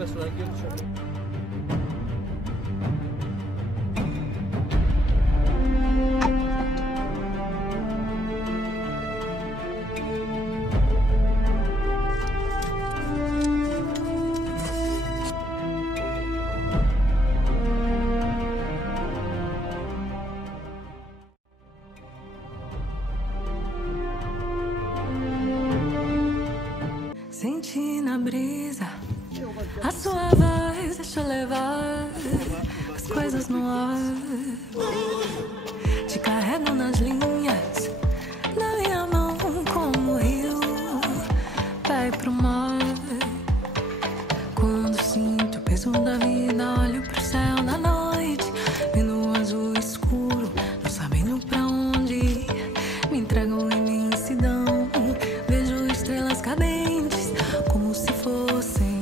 va sur la gueule sur lui. Senti na brisa a sua voz, deixa eu levar as coisas no ar. Te carrego nas linhas da minha mão como o rio vai pro mar. Quando sinto o peso da vida, olho pro céu da noite, vendo o azul escuro, não sabendo pra onde ir. Me entrego em imensidão, vejo estrelas cadentes como se fossem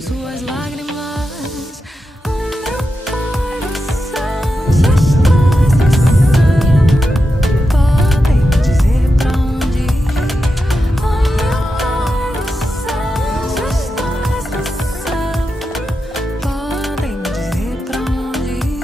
suas lágrimas. O meu coração já está estação. Podem me dizer pra onde ir. O meu coração já está estação. Podem me dizer pra onde ir.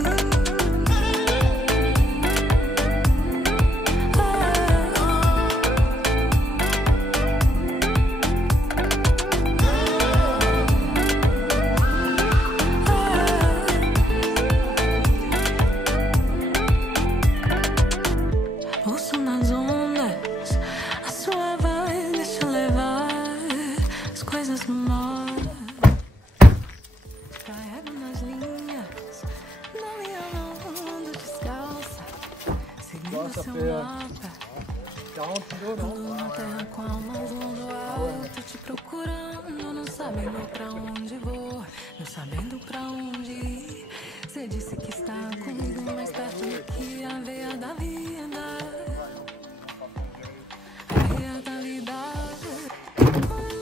Ouço nas ondas a sua voz, deixa eu levar as coisas no mar. Carrego nas linhas da minha mão descalça, seguindo seu mapa. 40 kilos, non? Na terra com a mão do alto, te procurando, não sabendo pra onde vou, não sabendo pra onde ir. Você disse que está comigo mais perto do que a veia da vida. A veia da vida. O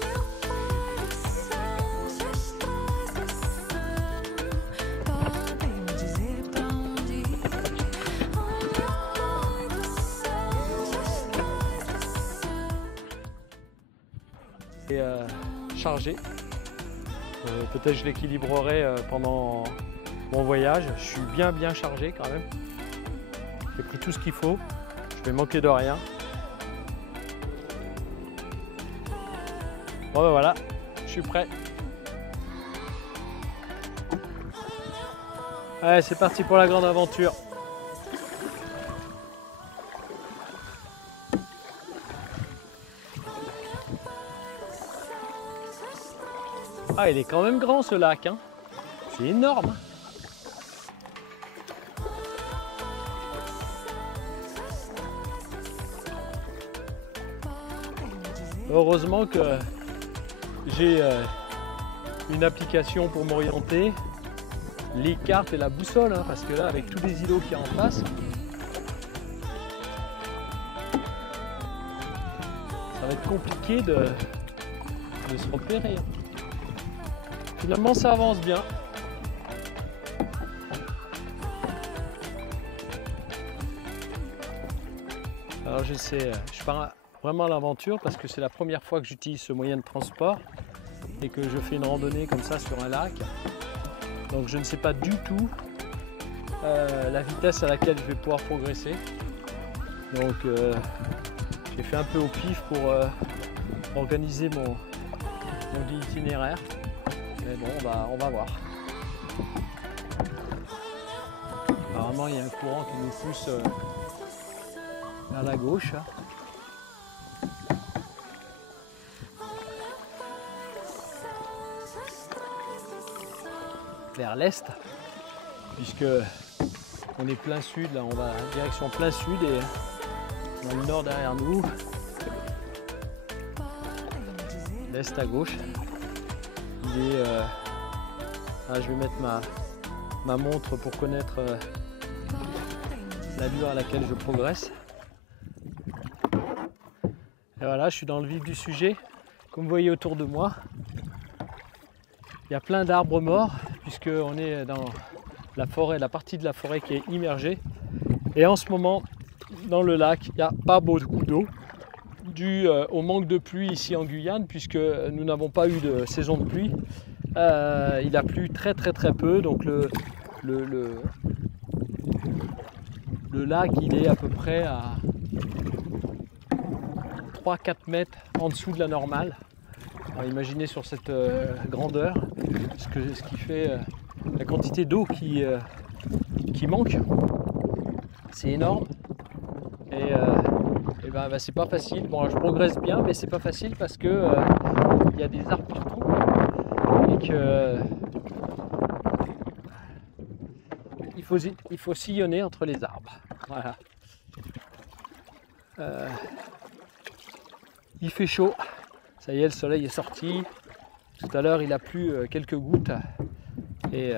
meu coração já está estação. Podem me dizer pra onde ir. O meu coração já está estação. Et chargé. Peut-être je l'équilibrerai pendant mon voyage. Je suis bien chargé quand même. J'ai pris tout ce qu'il faut. Je vais manquer de rien. Bon ben voilà, je suis prêt. Allez, c'est parti pour la grande aventure. Ah, il est quand même grand ce lac, hein. C'est énorme. Heureusement que j'ai une application pour m'orienter, les cartes et la boussole, hein, parce que là, avec tous les îlots qu'il y a en face, ça va être compliqué de se repérer. Finalement, ça avance bien. Alors je pars vraiment à l'aventure parce que c'est la première fois que j'utilise ce moyen de transport et que je fais une randonnée comme ça sur un lac. Donc je ne sais pas du tout la vitesse à laquelle je vais pouvoir progresser. Donc j'ai fait un peu au pif pour organiser mon itinéraire. Mais bon, on va voir. Apparemment, il y a un courant qui nous pousse vers la gauche. Vers l'est, puisque on est plein sud, là on va en direction plein sud et on a le nord derrière nous. L'est à gauche. Je vais mettre ma montre pour connaître l'allure à laquelle je progresse. Et voilà, je suis dans le vif du sujet. Comme vous voyez autour de moi, il y a plein d'arbres morts puisqu'on est dans la forêt, la partie de la forêt qui est immergée. Et en ce moment, dans le lac, il n'y a pas beaucoup d'eau dû au manque de pluie ici en Guyane puisque nous n'avons pas eu de saison de pluie il a plu très peu, donc le lac il est à peu près à 3-4 mètres en dessous de la normale. Alors imaginez sur cette grandeur ce qui fait la quantité d'eau qui manque. C'est énorme et ben, c'est pas facile. Bon, alors, je progresse bien, mais c'est pas facile parce que il y a des arbres partout et que il faut sillonner entre les arbres. Voilà. Il fait chaud, ça y est, le soleil est sorti. Tout à l'heure il a plu quelques gouttes et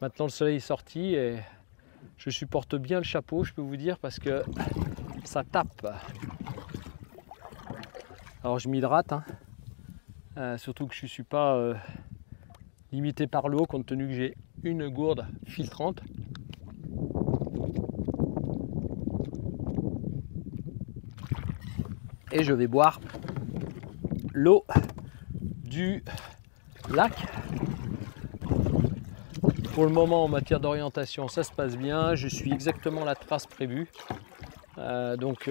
maintenant le soleil est sorti et je supporte bien le chapeau, je peux vous dire, parce que ça tape. Alors je m'hydrate, hein. Surtout que je ne suis pas limité par l'eau compte tenu que j'ai une gourde filtrante. Et je vais boire l'eau du lac. Pour le moment, en matière d'orientation, ça se passe bien. Je suis exactement la trace prévue. Donc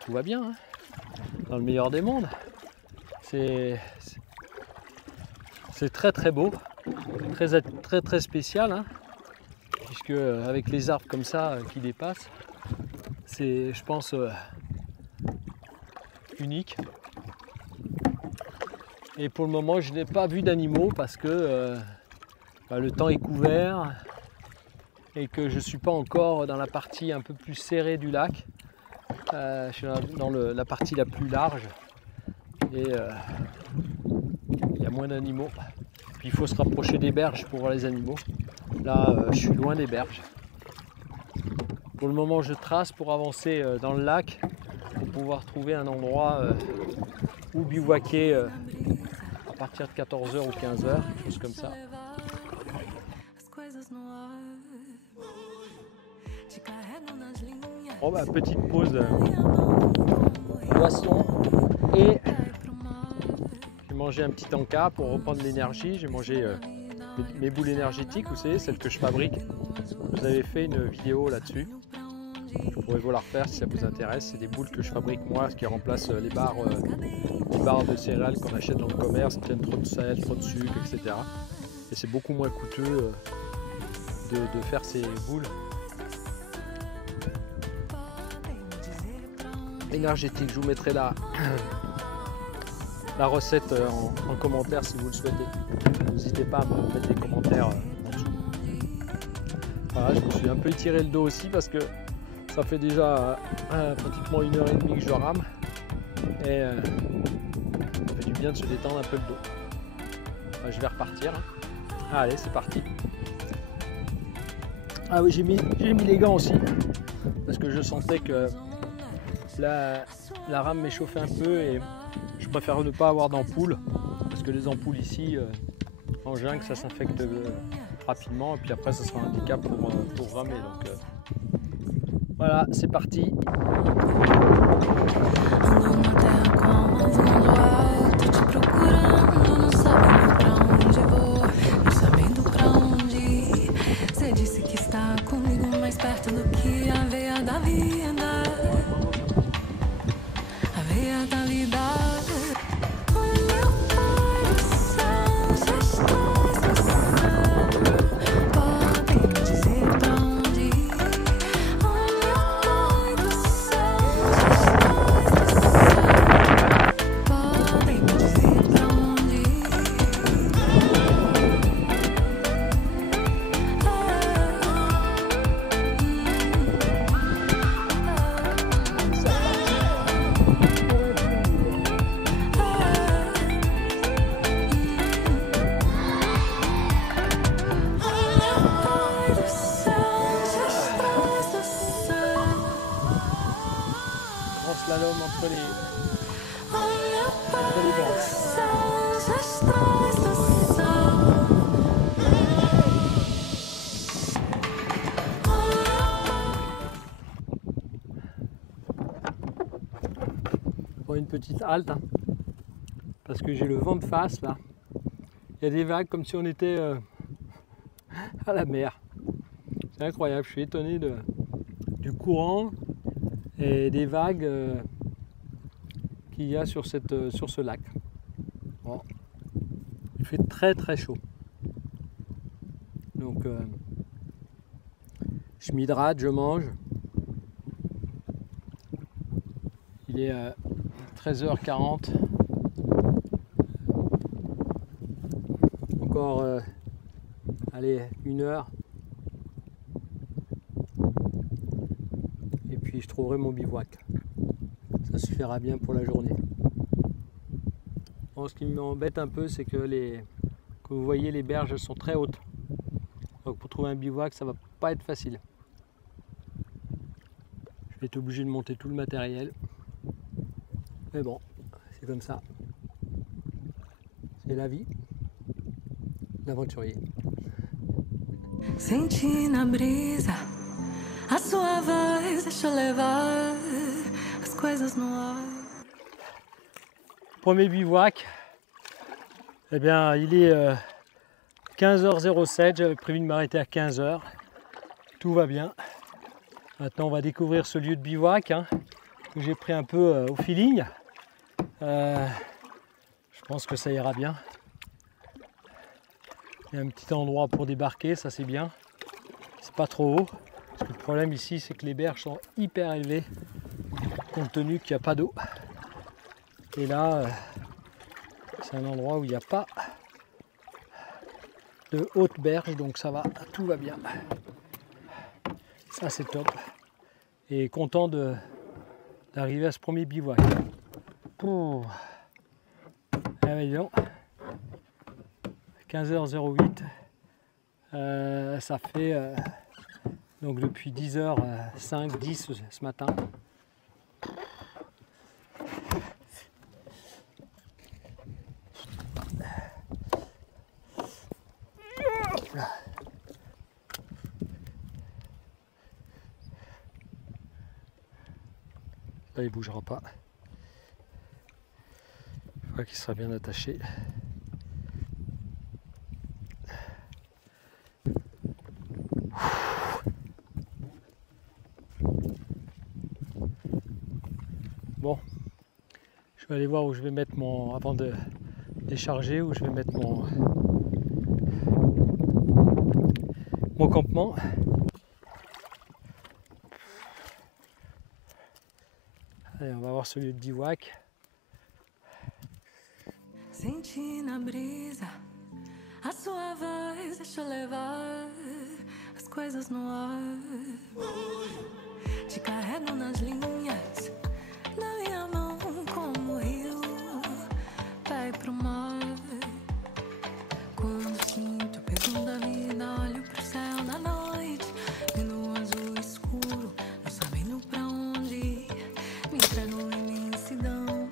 tout va bien, hein. Dans le meilleur des mondes. C'est très beau, très spécial, hein, puisque avec les arbres comme ça qui dépassent, c'est, je pense, unique. Et pour le moment, je n'ai pas vu d'animaux parce que le temps est couvert et que je ne suis pas encore dans la partie un peu plus serrée du lac. Je suis dans la partie la plus large et il y a moins d'animaux. Puis il faut se rapprocher des berges pour voir les animaux. Là, je suis loin des berges. Pour le moment, je trace pour avancer dans le lac, pour pouvoir trouver un endroit où bivouaquer à partir de 14h ou 15h, chose comme ça. Bon, petite pause boisson et j'ai mangé un petit encas pour reprendre l'énergie. J'ai mangé mes boules énergétiques, vous savez, celles que je fabrique. Vous avez fait une vidéo là-dessus. Je pourrais vous la refaire si ça vous intéresse. C'est des boules que je fabrique moi, ce qui remplace les barres de céréales qu'on achète dans le commerce, qui tiennent trop de sel, trop de sucre, etc. Et c'est beaucoup moins coûteux de faire ces boules énergétiques. Je vous mettrai la recette en commentaire si vous le souhaitez. N'hésitez pas à me mettre des commentaires en dessous. Voilà, je me suis un peu étiré le dos aussi parce que ça fait déjà pratiquement 1h30 que je rame et ça fait du bien de se détendre un peu le dos. Je vais repartir. Allez, c'est parti. Ah oui, j'ai mis les gants aussi parce que je sentais que la rame m'échauffait un peu et je préfère ne pas avoir d'ampoule parce que les ampoules ici en jungle ça s'infecte rapidement et puis après ça sera un handicap pour ramer. Donc voilà, c'est parti. Slalom entre les branches. Bon, une petite halte parce que j'ai le vent de face là. Il y a des vagues comme si on était à la mer. C'est incroyable, je suis étonné du courant et des vagues qu'il y a sur ce lac. Bon. Il fait très très chaud. Donc je m'hydrate, je mange. Il est 13h40. Encore allez, 1 heure. Et puis je trouverai mon bivouac. Ça suffira bien pour la journée. Bon, ce qui m'embête un peu, c'est que comme vous voyez, les berges sont très hautes. Donc pour trouver un bivouac, ça va pas être facile. Je vais être obligé de monter tout le matériel. Mais bon, c'est comme ça. C'est la vie d'aventurier. Senti na brisa a sua voz, deixa eu levar as coisas no ar. Premier bivouac, eh bien il est 15h07, j'avais prévu de m'arrêter à 15h. Tout va bien. Maintenant on va découvrir ce lieu de bivouac que j'ai pris un peu au feeling. Je pense que ça ira bien. Il y a un petit endroit pour débarquer, ça c'est bien. C'est pas trop haut. Parce que le problème ici, c'est que les berges sont hyper élevées, compte tenu qu'il n'y a pas d'eau. Et là, c'est un endroit où il n'y a pas de haute berge, donc ça va, tout va bien. Ça c'est top. Et content d'arriver à ce premier bivouac. Oh. Allez, donc. 15h08, ça fait donc depuis 10h05, 10 ce matin. Là il bougera pas. Je crois qu'il sera bien attaché. Bon, je vais aller voir où je vais mettre avant de décharger, où je vais mettre mon campement. Allez, on va voir ce lieu de bivouac. Senti na brisa a sua voz, deixa eu levar as coisas no ar. Te carrego nas linhas da minha mão como o rio vai pro mar. Quando sinto o peso da vida, olho pro céu da noite, vendo o azul escuro, não sabendo pra onde ir. Me entrego em imensidão,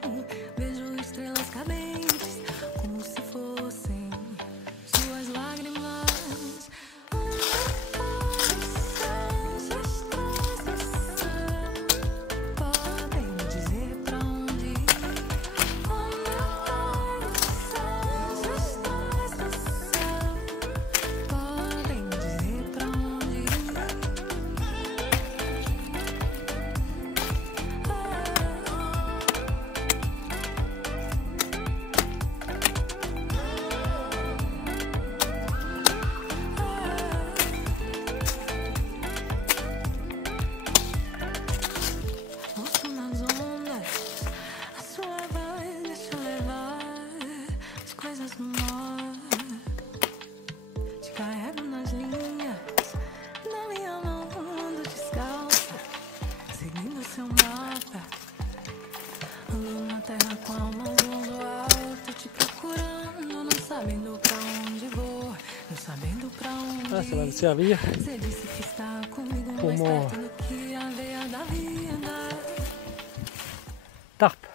vejo estrelas cadentes como se fossem suas lágrimas. Ah, ça va me servir pour mon tarp.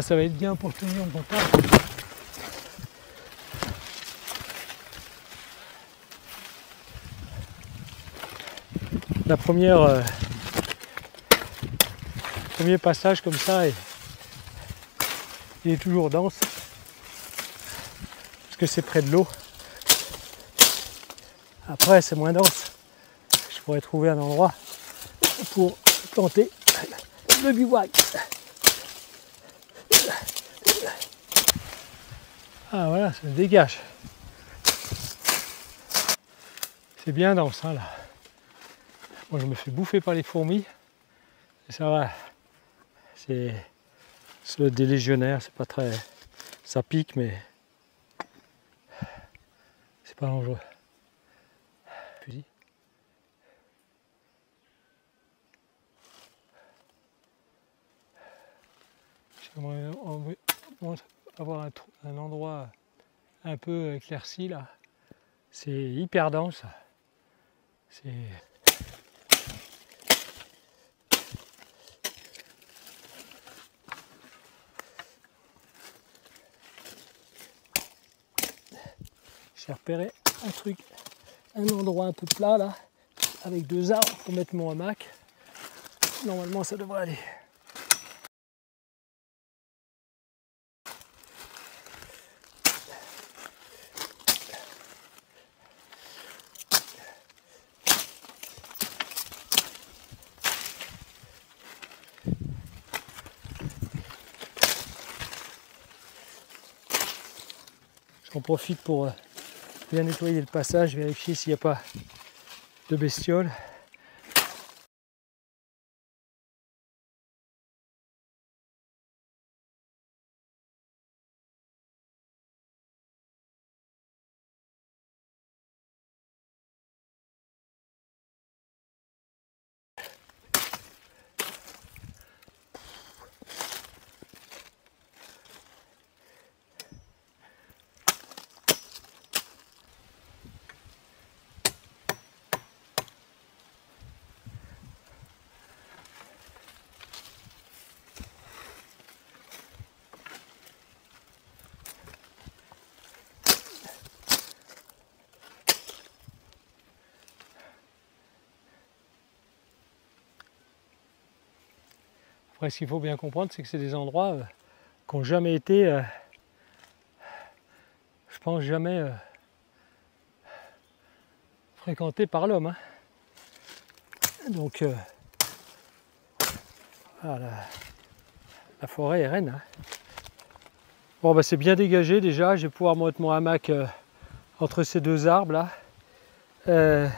Ça va être bien pour tenir mon tarp. La premier passage comme ça est il est toujours dense parce que c'est près de l'eau. Après c'est moins dense. Je pourrais trouver un endroit pour tenter le bivouac. Ah voilà, ça se dégage. C'est bien dense hein, là. Moi je me fais bouffer par les fourmis. Et ça va. C'est des légionnaires, c'est pas très. Ça pique mais c'est pas dangereux. Fusil. J'aimerais avoir un endroit un peu éclairci là. C'est hyper dense. C'est. J'ai repéré un truc, un endroit un peu plat là, avec 2 arbres pour mettre mon hamac. Normalement ça devrait aller. J'en profite pour bien nettoyer le passage, vérifier s'il n'y a pas de bestioles. Après, ce qu'il faut bien comprendre, c'est que c'est des endroits qui n'ont jamais été, je pense, jamais fréquentés par l'homme. Hein. Donc, voilà, la forêt est reine. Hein. Bon, bah, c'est bien dégagé déjà. Je vais pouvoir mettre mon hamac entre ces 2 arbres là. Là,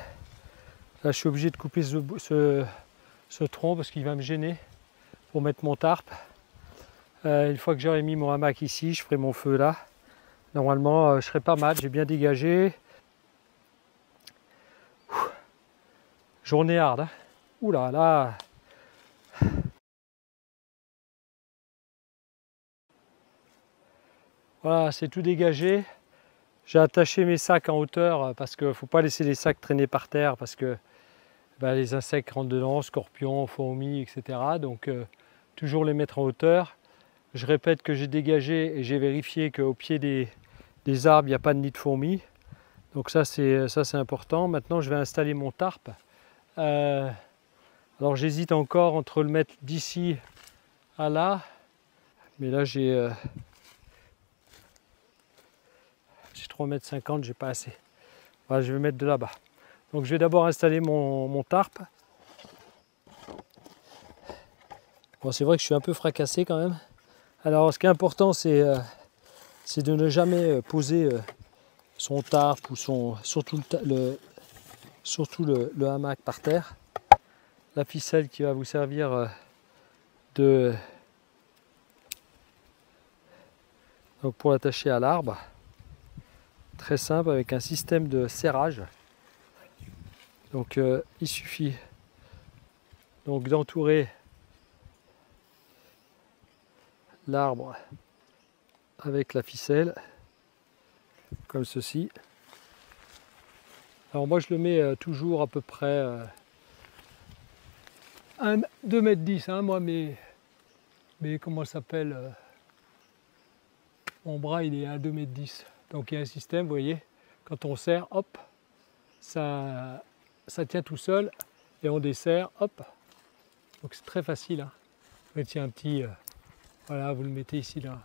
je suis obligé de couper ce tronc parce qu'il va me gêner pour mettre mon tarp. Une fois que j'aurai mis mon hamac ici, je ferai mon feu là. Normalement, je serai pas mal, j'ai bien dégagé. Journée hard. Hein. Ouh là là. Voilà, c'est tout dégagé. J'ai attaché mes sacs en hauteur parce qu'il ne faut pas laisser les sacs traîner par terre parce que les insectes rentrent dedans, scorpions, fourmis, etc. Donc toujours les mettre en hauteur. Je répète que j'ai dégagé et j'ai vérifié qu'au pied des arbres, il n'y a pas de nid de fourmis. Donc ça c'est important. Maintenant je vais installer mon tarp. Alors j'hésite encore entre le mettre d'ici à là. Mais là j'ai 3,50 m, j'ai pas assez. Voilà, je vais mettre de là-bas. Donc je vais d'abord installer mon tarp. Bon, c'est vrai que je suis un peu fracassé quand même. Alors ce qui est important c'est de ne jamais poser son tarp ou surtout le hamac par terre. La ficelle qui va vous servir donc pour l'attacher à l'arbre. Très simple avec un système de serrage. Donc il suffit donc d'entourer l'arbre avec la ficelle comme ceci. Alors moi je le mets toujours à peu près 2,10 m, hein, moi mais comment ça s'appelle mon bras il est à 2,10 m. Donc il y a un système, vous voyez, quand on serre, hop, ça tient tout seul et on desserre, hop. Donc c'est très facile. Hein. Vous mettez un petit, voilà, vous le mettez ici là,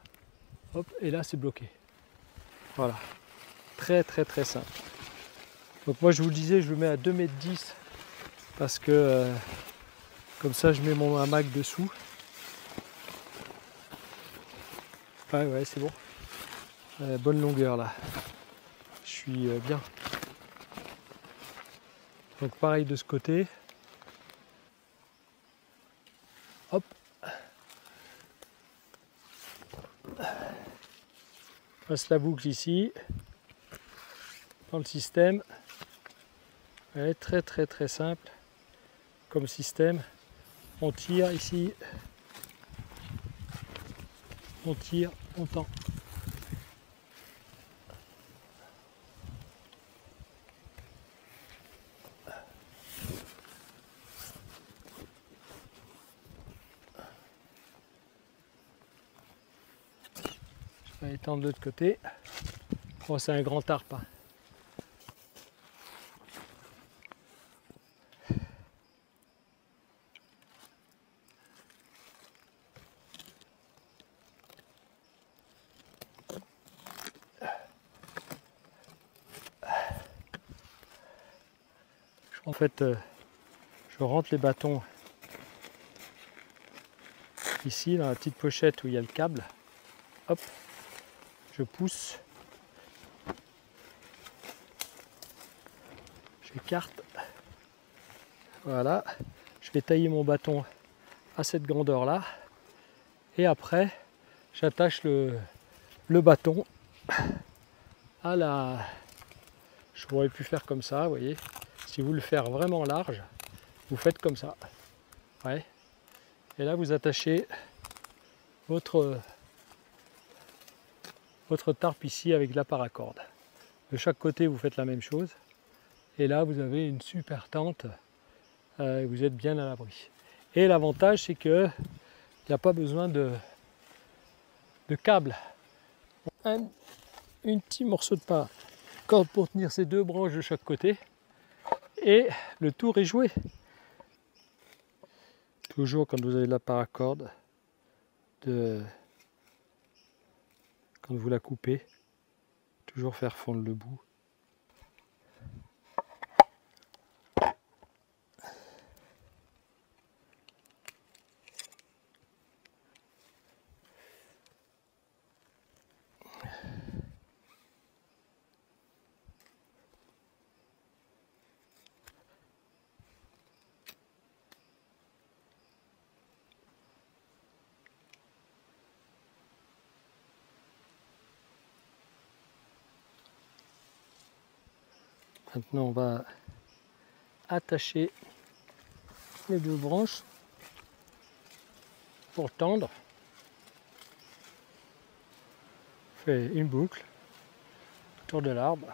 Hop, et là c'est bloqué. Voilà. Très très très simple. Donc moi je vous le disais, je le mets à 2,10 m parce que comme ça je mets mon hamac dessous. Ouais, c'est bon. Bonne longueur là. Je suis bien. Donc pareil de ce côté. Hop. On passe la boucle ici. Dans le système. Ouais, très très très simple comme système. On tire ici. On tire, on tend. Je vais étendre de l'autre côté. Bon, c'est un grand tarp. Hein. En fait, je rentre les bâtons ici dans la petite pochette où il y a le câble. Hop, je pousse. J'écarte. Voilà. Je vais tailler mon bâton à cette grandeur là. Et après, j'attache le bâton à la... J'aurais pu faire comme ça, vous voyez. Si vous voulez le faire vraiment large, vous faites comme ça. Ouais. Et là, vous attachez votre tarp ici avec la paracorde. De chaque côté, vous faites la même chose. Et là, vous avez une super tente. Vous êtes bien à l'abri. Et l'avantage, c'est que il n'y a pas besoin de câble. Un petit morceau de paracorde pour tenir ces deux branches de chaque côté. Et le tour est joué. Toujours quand vous avez de la paracorde, quand vous la coupez, toujours faire fondre le bout. Maintenant, on va attacher les deux branches pour tendre. On fait une boucle autour de l'arbre.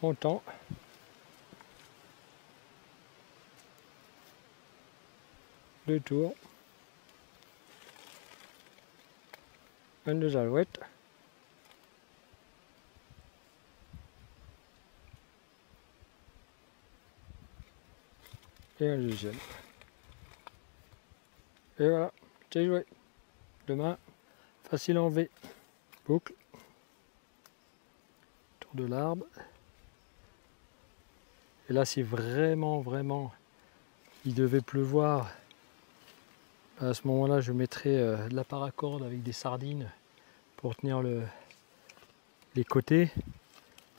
On tend. Deux tours. 22 alouettes. Et un deuxième. Et voilà, c'est joué. Deux mains, facile à enlever. Boucle. Autour de l'arbre. Et là, si vraiment, il devait pleuvoir, à ce moment-là, je mettrais de la paracorde avec des sardines pour tenir les côtés.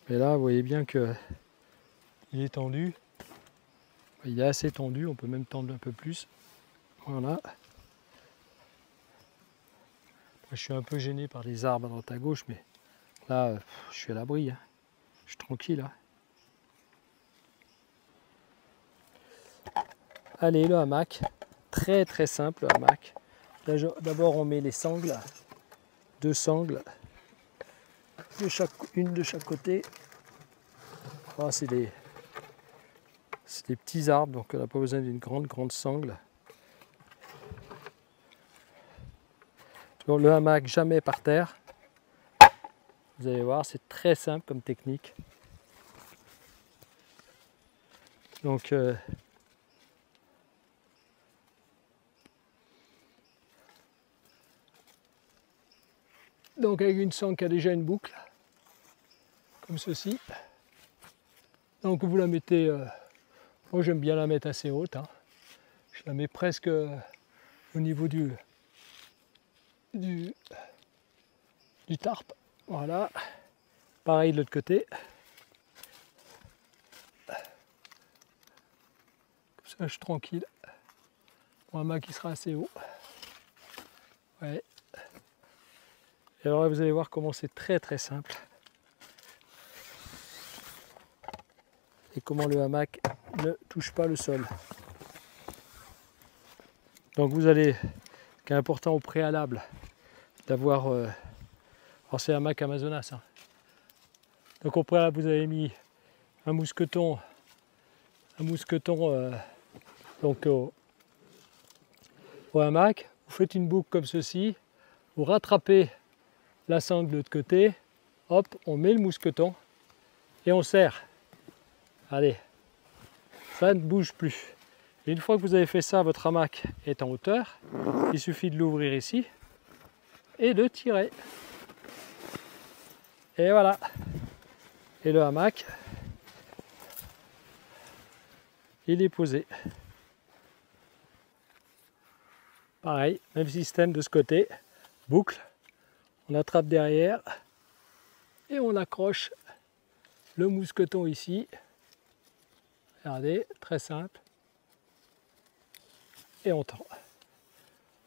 Mais là, vous voyez bien que il est tendu. Il est assez tendu, on peut même tendre un peu plus. Voilà. Moi, je suis un peu gêné par les arbres à droite à gauche, mais là, je suis à l'abri. Hein. Je suis tranquille. Hein. Allez, le hamac. Très très simple, le hamac. D'abord, on met les sangles. 2 sangles. Une de chaque côté. Oh, c'est des petits arbres, donc on n'a pas besoin d'une grande sangle. Le hamac jamais par terre. Vous allez voir, c'est très simple comme technique. Donc Donc avec une sangle qui a déjà une boucle, comme ceci. Donc vous la mettez, moi j'aime bien la mettre assez haute, hein. Je la mets presque au niveau du tarp. Voilà. Pareil de l'autre côté. Comme ça je suis tranquille. Pour un mât qui sera assez haut. Ouais. Et alors là, vous allez voir comment c'est très très simple. Et comment le hamac ne touche pas le sol. Donc vous allez, ce qui est important au préalable, d'avoir, alors c'est un hamac Amazonas, hein. Donc au préalable vous avez mis un mousqueton donc au hamac, vous faites une boucle comme ceci, vous rattrapez la sangle de l'autre côté, hop, on met le mousqueton et on serre. Allez, ça ne bouge plus. Et une fois que vous avez fait ça, votre hamac est en hauteur, il suffit de l'ouvrir ici et de tirer. Et voilà. Et le hamac, il est posé. Pareil, même système de ce côté, boucle, on attrape derrière et on accroche le mousqueton ici. Regardez, très simple. Et on tend.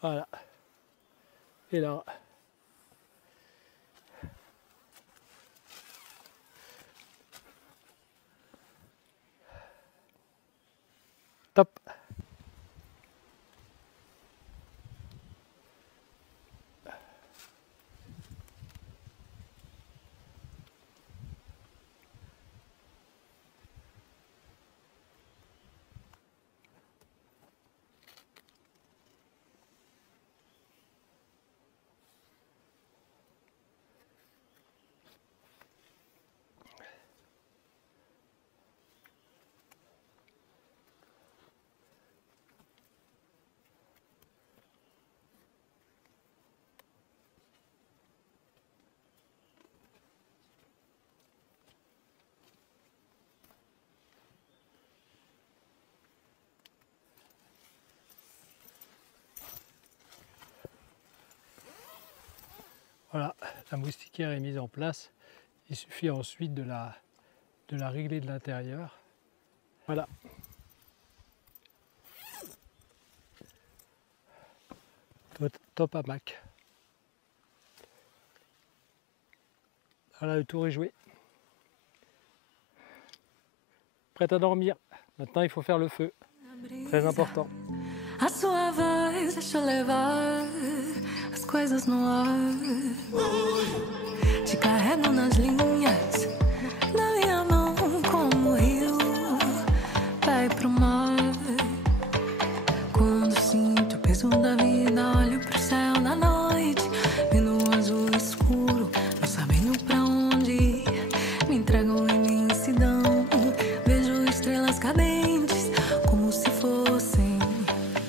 Voilà. Et là, top. Voilà, la moustiquaire est mise en place. Il suffit ensuite de la régler de l'intérieur. Voilà. Top hamac. Voilà, le tour est joué. Prête à dormir. Maintenant, il faut faire le feu. Très important. A sua voz deixa eu levar as coisas no ar. Te carrego nas linhas da minha mão como o rio vai pro mar. Quando sinto o peso da vida, olho pro céu na noite, vendo o azul escuro, não sabendo pra onde ir. Me entrego em imensidão, vejo estrelas cadentes como se fossem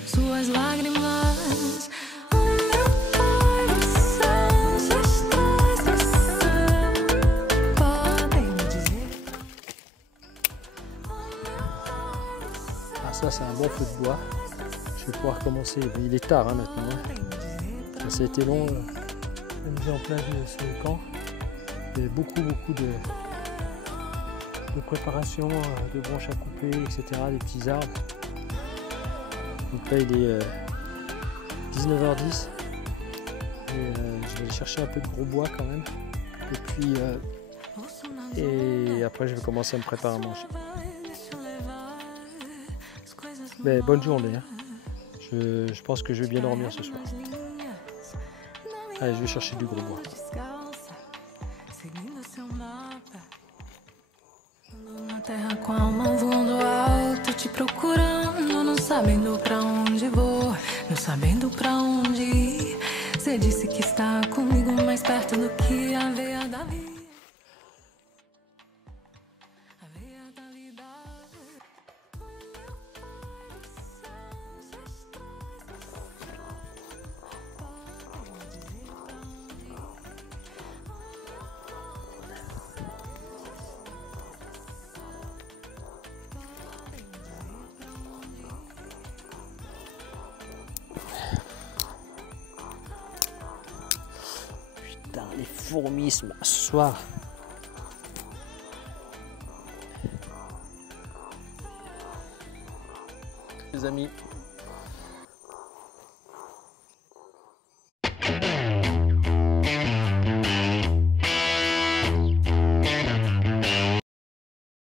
suas lágrimas. Oh meu Pai do céu, já estás no céu, podem me dizer. Ah, ça c'est un bon feu de bois. Je vais pouvoir commencer. Il est tard hein, maintenant. Hein. Ça a été long la mise en place de ce camp. Il y avait beaucoup de préparation, de branches à couper, etc. Des petits arbres. Donc là il est 19h10 et je vais aller chercher un peu de gros bois quand même et puis et après je vais commencer à me préparer à manger. Mais bonne journée hein. Je pense que je vais bien dormir ce soir. Allez, je vais chercher du gros bois. Terra com a alma voando alto, te procurando, não sabendo pra onde vou, não sabendo pra onde ir. Você disse que está comigo mais perto do que a veia da vida. A veia da vida. fourmis ce soir. Les amis,